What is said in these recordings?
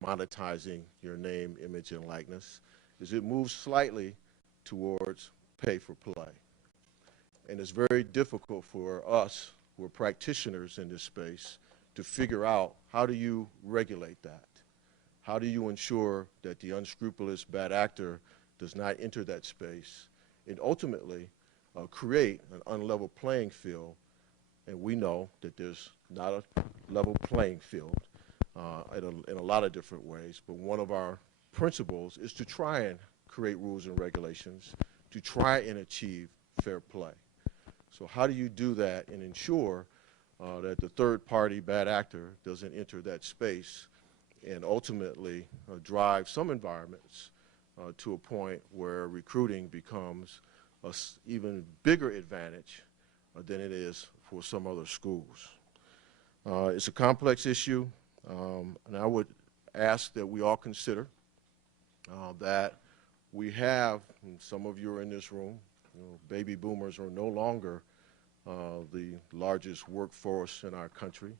monetizing your name, image, and likeness, is it moves slightly towards pay for play. And it's very difficult for us who are practitioners in this space to figure out, how do you regulate that? How do you ensure that the unscrupulous bad actor does not enter that space and ultimately create an unlevel playing field? And we know that there's not a level playing field in a lot of different ways, but one of our principles is to try and create rules and regulations to try and achieve fair play. So how do you do that and ensure that the third-party bad actor doesn't enter that space and ultimately drive some environments to a point where recruiting becomes an even bigger advantage than it is for some other schools? It's a complex issue, and I would ask that we all consider that we have, and some of you are in this room, baby boomers are no longer the largest workforce in our country.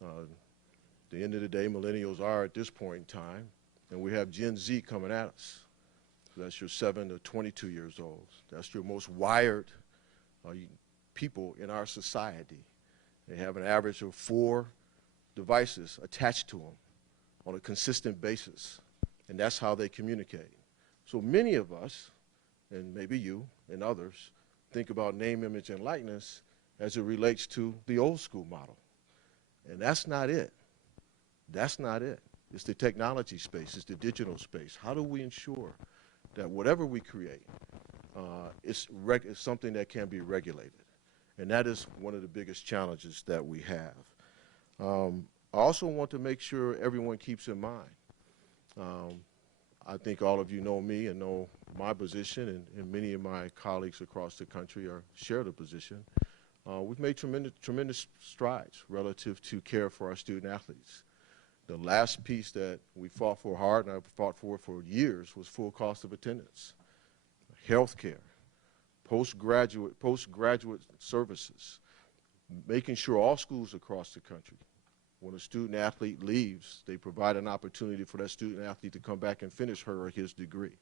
At the end of the day, millennials are at this point in time, and we have Gen Z coming at us. So that's your 7 to 22 years old. That's your most wired people in our society. They have an average of 4 devices attached to them on a consistent basis, and that's how they communicate. So many of us, and maybe you and others, think about name, image, and likeness as it relates to the old school model. And that's not it. That's not it. It's the technology space. It's the digital space. How do we ensure that whatever we create is something that can be regulated? And that is one of the biggest challenges that we have. I also want to make sure everyone keeps in mind, I think all of you know me and know my position, and many of my colleagues across the country share the position. We've made tremendous strides relative to care for our student athletes. The last piece that we fought for hard, and I've fought for years, was full cost of attendance, health care, postgraduate services, making sure all schools across the country, when a student athlete leaves, they provide an opportunity for that student athlete to come back and finish her or his degree.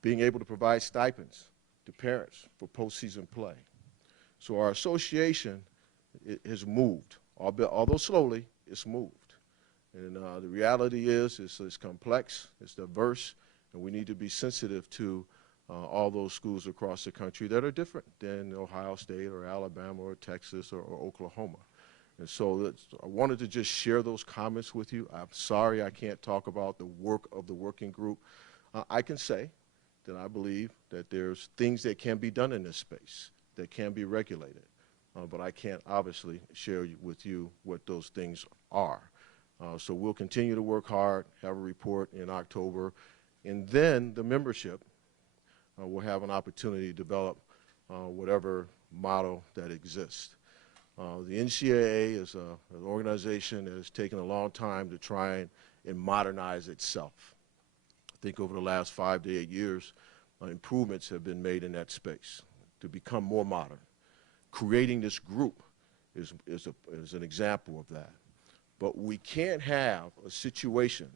Being able to provide stipends to parents for postseason play. So our association has moved, although slowly, it's moved. And the reality is it's complex, it's diverse, and we need to be sensitive to all those schools across the country that are different than Ohio State or Alabama or Texas or Oklahoma. And so I wanted to just share those comments with you. I'm sorry I can't talk about the work of the working group. I can say that I believe that there's things that can be done in this space that can be regulated, but I can't obviously share with you what those things are. So we'll continue to work hard, have a report in October, and then the membership will have an opportunity to develop whatever model that exists. The NCAA is an organization that has taken a long time to try and modernize itself. I think over the last 5 to 8 years, improvements have been made in that space to become more modern. Creating this group is an example of that. But we can't have a situation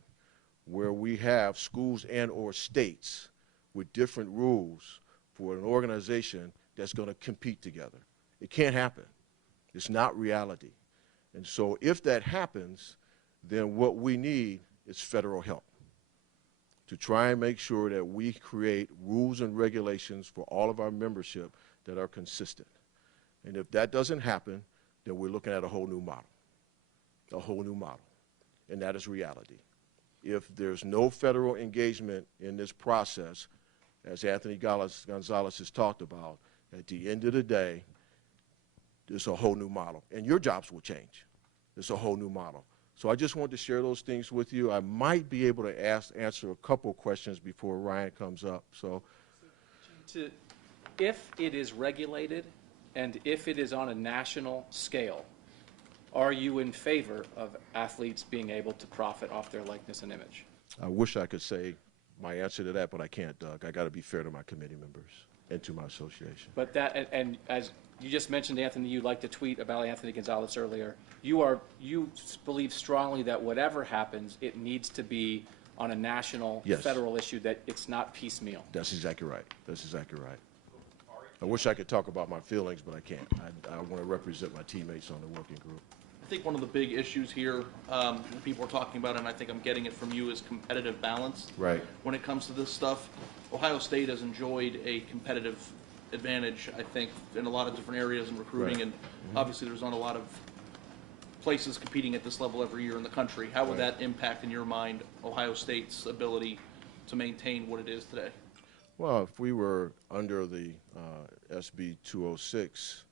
where we have schools and or states with different rules for an organization that's going to compete together. It can't happen. It's not reality. And so if that happens, then what we need is federal help to try and make sure that we create rules and regulations for all of our membership that are consistent. And if that doesn't happen, then we're looking at a whole new model, and that is reality. If there's no federal engagement in this process, as Anthony Gonzalez has talked about, at the end of the day, there's a whole new model, and your jobs will change. It's a whole new model. So I just wanted to share those things with you. I might be able to answer a couple questions before Ryan comes up. So, if it is regulated and if it is on a national scale, are you in favor of athletes being able to profit off their likeness and image? I wish I could say my answer to that, but I can't, Doug. I got to be fair to my committee members. and to my association. But that, and as you just mentioned, Anthony, you liked to tweet about Anthony Gonzalez earlier. You believe strongly that whatever happens, it needs to be on a national, Yes. federal issue, that it's not piecemeal. That's exactly right. That's exactly right. I wish I could talk about my feelings, but I can't. I want to represent my teammates on the working group. I think one of the big issues here, that people are talking about, and I think I'm getting it from you, is competitive balance. Right. When it comes to this stuff, Ohio State has enjoyed a competitive advantage, I think, in a lot of different areas in recruiting, Right. and obviously there's not a lot of places competing at this level every year in the country. How would Right. that impact, in your mind, Ohio State's ability to maintain what it is today? Well, if we were under the SB 206,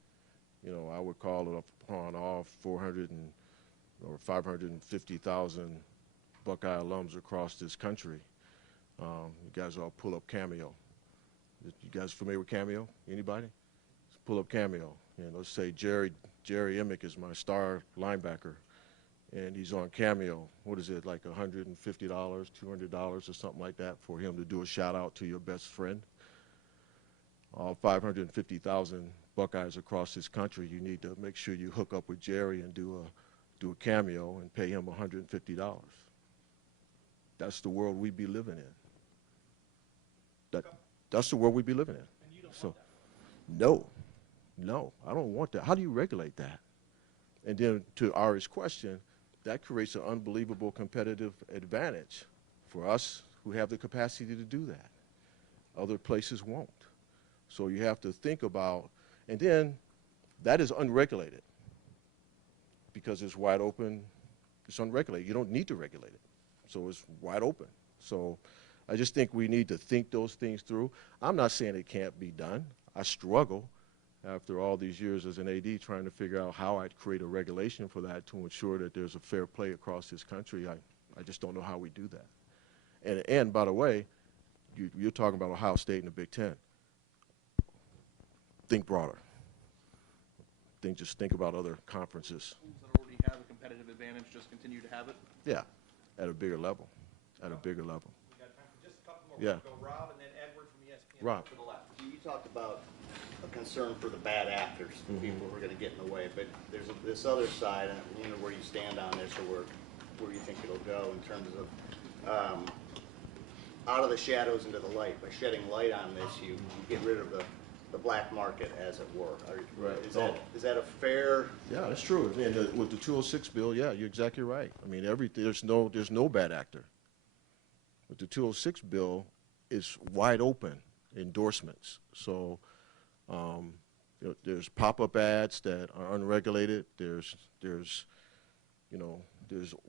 I would call it upon all or 550,000 Buckeye alums across this country. You guys all pull up Cameo. You guys familiar with Cameo? Anybody? Let's pull up Cameo. Let's say Jerry Emick is my star linebacker, and he's on Cameo. What is it, like $150, $200 or something like that for him to do a shout out to your best friend? All 550,000 Buckeyes across this country, you need to make sure you hook up with Jerry and do a Cameo and pay him $150. That's the world we be living in. That's the world we be living in. And you don't So, want that. no, I don't want that. How do you regulate that? And then to Ari's question, that creates an unbelievable competitive advantage for us who have the capacity to do that. Other places won't. So you have to think about, and then that is unregulated because it's wide open. It's unregulated. You don't need to regulate it. So it's wide open. So I just think we need to think those things through. I'm not saying it can't be done. I struggle after all these years as an AD trying to figure out how I'd create a regulation for that to ensure that there's a fair play across this country. I just don't know how we do that. And by the way, you're talking about Ohio State and the Big Ten. Think broader. Just think about other conferences. Schools that already have a competitive advantage just continue to have it. Yeah, at a bigger level. At a bigger level. We got time for just a couple more. Yeah. We'll go Rob and then Edward from ESPN. Rob. To the left. You talked about a concern for the bad actors, the people who are going to get in the way, but there's this other side, and where you stand on this, or where you think it'll go in terms of out of the shadows into the light. By shedding light on this, you get rid of the black market, as it were. Right. Is that a fair? Yeah, that's true. And with the 206 bill, yeah, you're exactly right. I mean, there's no bad actor. With the 206 bill, it's wide open endorsements. So there's pop-up ads that are unregulated. There's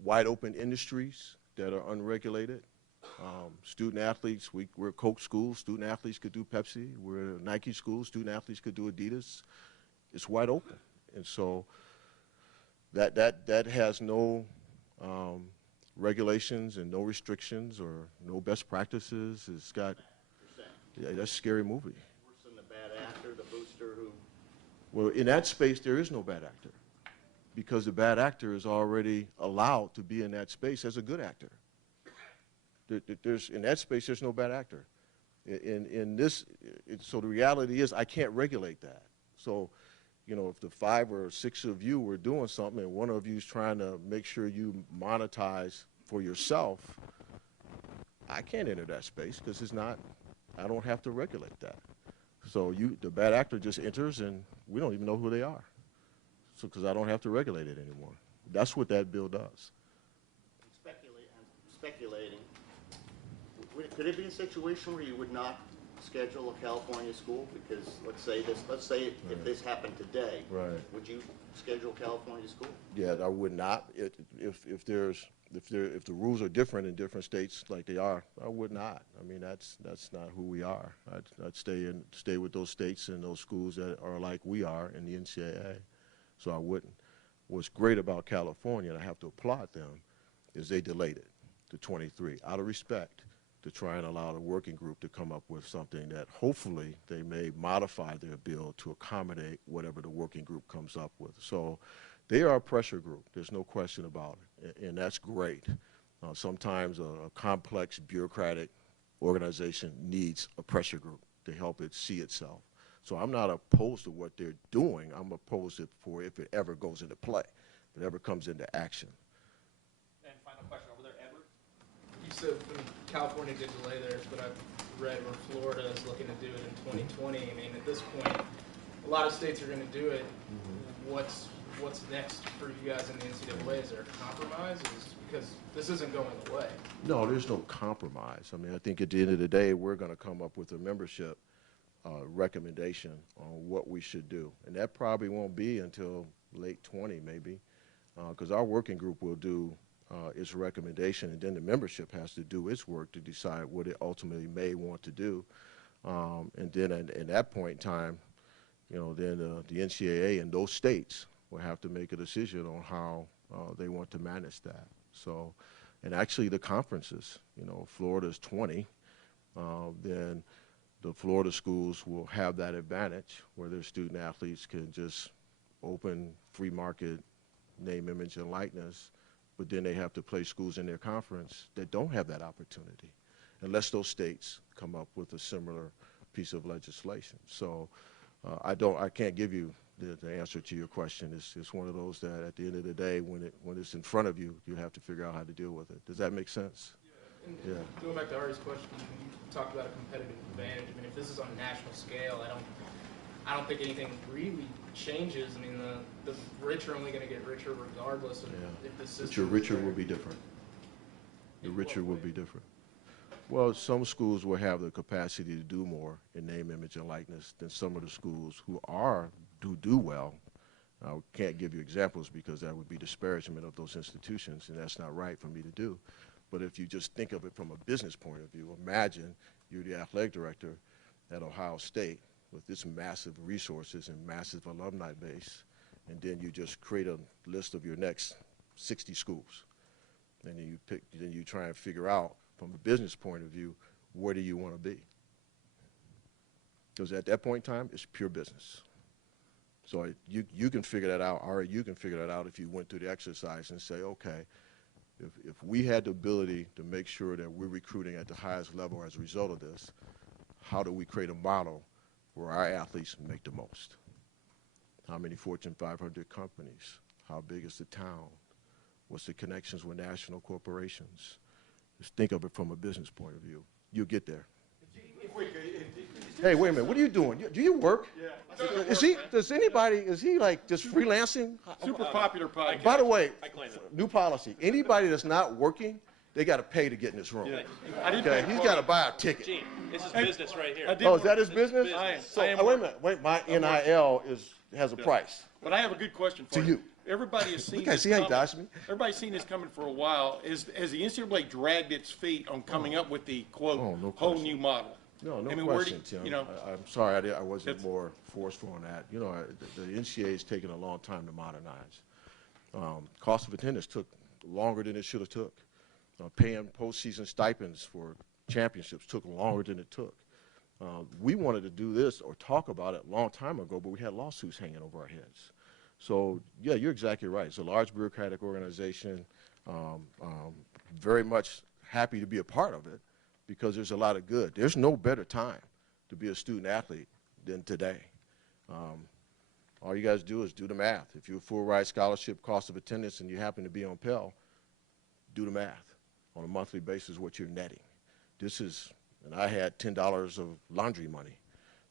wide open industries that are unregulated. Student athletes, we're a Coke school. Student athletes could do Pepsi. We're a Nike school. Student athletes could do Adidas. It's wide open, and so that has no regulations and no restrictions or no best practices. It's got that's a scary movie. Worse than the bad actor, the booster who. Well, in that space, there is no bad actor because the bad actor is already allowed to be in that space as a good actor. In that space, there's no bad actor. So the reality is I can't regulate that. So, if the 5 or 6 of you were doing something and one of you is trying to make sure you monetize for yourself, I can't enter that space because I don't have to regulate that. So the bad actor just enters and we don't even know who they are. So because I don't have to regulate it anymore. That's what that bill does. Speculating. Could it be a situation where you would not schedule a California school? Because let's say if this happened today, Right. would you schedule a California school? Yeah, I would not. If the rules are different in different states like they are, I would not. I mean, that's not who we are. I'd stay with those states and those schools that are like we are in the NCAA. So I wouldn't. What's great about California, and I have to applaud them, is they delayed it to 23 out of respect to try and allow the working group to come up with something that hopefully they may modify their bill to accommodate whatever the working group comes up with. So they are a pressure group. There's no question about it, and that's great. Sometimes a complex bureaucratic organization needs a pressure group, to help it see itself. So I'm not opposed to what they're doing. I'm opposed to for if it ever goes into play, if it ever comes into action. And final question over there, Edward. You said California did delay theirs, but I've read where Florida is looking to do it in 2020. I mean, at this point, a lot of states are going to do it. What's next for you guys in the NCAA? Is there a compromise? Because this isn't going away. No, there's no compromise. I mean, I think at the end of the day, we're going to come up with a membership recommendation on what we should do. And that probably won't be until late 20 maybe, because our working group will do its recommendation, and then the membership has to do its work to decide what it ultimately may want to do. And then at that point in time, you know, then the NCAA and those states will have to make a decision on how they want to manage that. So, and actually the conferences, you know, Florida's 20, then the Florida schools will have that advantage where their student athletes can just open free market name, image, and likeness, but then they have to play schools in their conference that don't have that opportunity, unless those states come up with a similar piece of legislation. So I can't give you the answer to your question. It's one of those that at the end of the day, when it's in front of you, you have to figure out how to deal with it. Does that make sense? And going back to Ari's question, you talked about a competitive advantage. I mean, if this is on a national scale, I don't think anything really changes. I mean, the rich are only going to get richer regardless of if the system. But your richer will be different. Your richer will be different. Well, some schools will have the capacity to do more in name, image, and likeness than some of the schools who do well. I can't give you examples because that would be disparagement of those institutions, and that's not right for me to do. But if you just think of it from a business point of view, imagine you're the athletic director at Ohio State with this massive resources and massive alumni base, and then you just create a list of your next 60 schools. And then you try and figure out from a business point of view, where do you want to be? Because at that point in time, it's pure business. So you can figure that out, or you can figure that out if you went through the exercise and say, okay, if we had the ability to make sure that we're recruiting at the highest level as a result of this, how do we create a model where our athletes make the most? How many Fortune 500 companies? How big is the town? What's the connections with national corporations? Just think of it from a business point of view. You'll get there. Hey, wait a minute. What are you doing? Do you work? Yeah. Is he like just freelancing? Super popular podcast. By the way, I claim it. new policy. Anybody that's not working, they got to pay to get in this room. Yeah. Okay, he's got to buy a ticket. Gene, this is business right here. Oh, is that his business? business. So, I am wait a minute. Wait, my NIL has a price. But I have a good question for To you. Everybody has seen Look, I this see how he coming. dodged me. Everybody's seen this coming for a while. Has the NCAA dragged its feet on coming up with the, quote, no whole question. new model? No, no I mean, where do question, Tim. you know, I'm sorry I wasn't That's- more forceful on that. You know, the NCAA has taken a long time to modernize. Cost of attendance took longer than it should have took. Paying postseason stipends for championships took longer than it took. We wanted to do this or talk about it a long time ago, but we had lawsuits hanging over our heads. So, yeah, you're exactly right. It's a large bureaucratic organization. Very much happy to be a part of it because there's a lot of good. There's no better time to be a student athlete than today. All you guys do is do the math. If you're a full ride scholarship, cost of attendance, and you happen to be on Pell, do the math on a monthly basis what you're netting. And I had $10 of laundry money.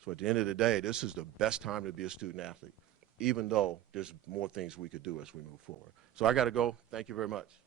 So at the end of the day, this is the best time to be a student athlete, even though there's more things we could do as we move forward. So I got to go. Thank you very much.